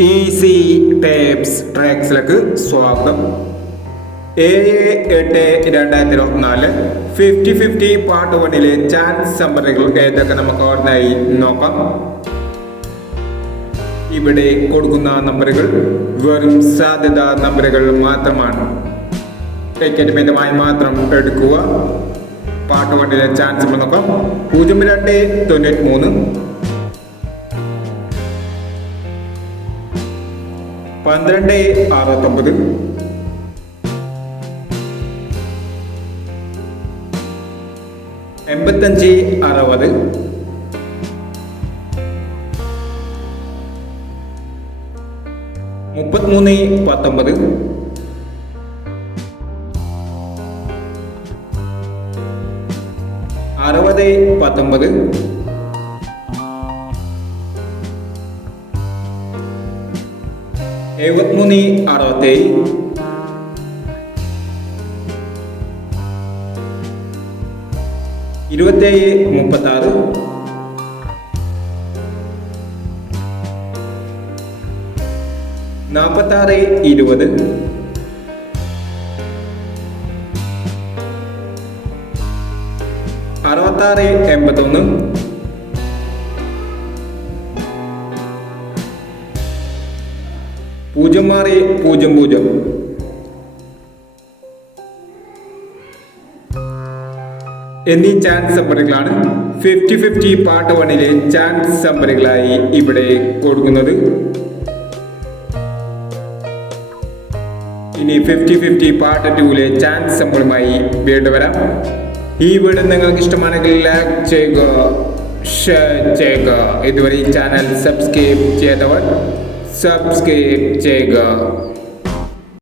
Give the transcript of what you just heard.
Easy tapes ട്രാക്സിലേക്ക് സ്വാഗതം. 7-8-2024 50-50 part 1 chance നമ്പറുകൾ ഏതൊക്കെ നമുക്ക് ഓർമ്മയായി നോക്കാം. ഇവിടെ കൊടുക്കുന്ന നമ്പറുകൾ വെറും സാധ്യത നമ്പറുകൾ മാത്രമാണ്. ടിക്കറ്റ് മിതമായി മാത്രം എടുക്കുക. പാർട്ട് 1 ചാൻസ് നമ്പർ നോക്കാം. 02-93 12-69 85-60 33-19 60-19 73-67 27-36 46-20 66-81 06-00 എന്നീ ചാൻസ് നമ്പറുകളാണ് 50-50 പാർട്ട് 1 ചാൻസ് നമ്പറുകളായി ഇവിടെ കൊടുക്കുന്നത്. ഇനി 50-50 പാർട്ട് 2 ചാൻസ് നമ്പറുമായി വീണ്ടും വരാം. ഈ വീഡിയോ നിങ്ങൾക്ക് ഇഷ്ടമാണെങ്കിൽ ലൈക്ക് ചെയ്യുക, ഷെയർ ചെയ്യുക. ഇതുവരെ ഈ ചാനൽ സബ്സ്ക്രൈബ് ചെയ്തവർ സബ്സ്ക്രൈബ് ചെയ്യുക.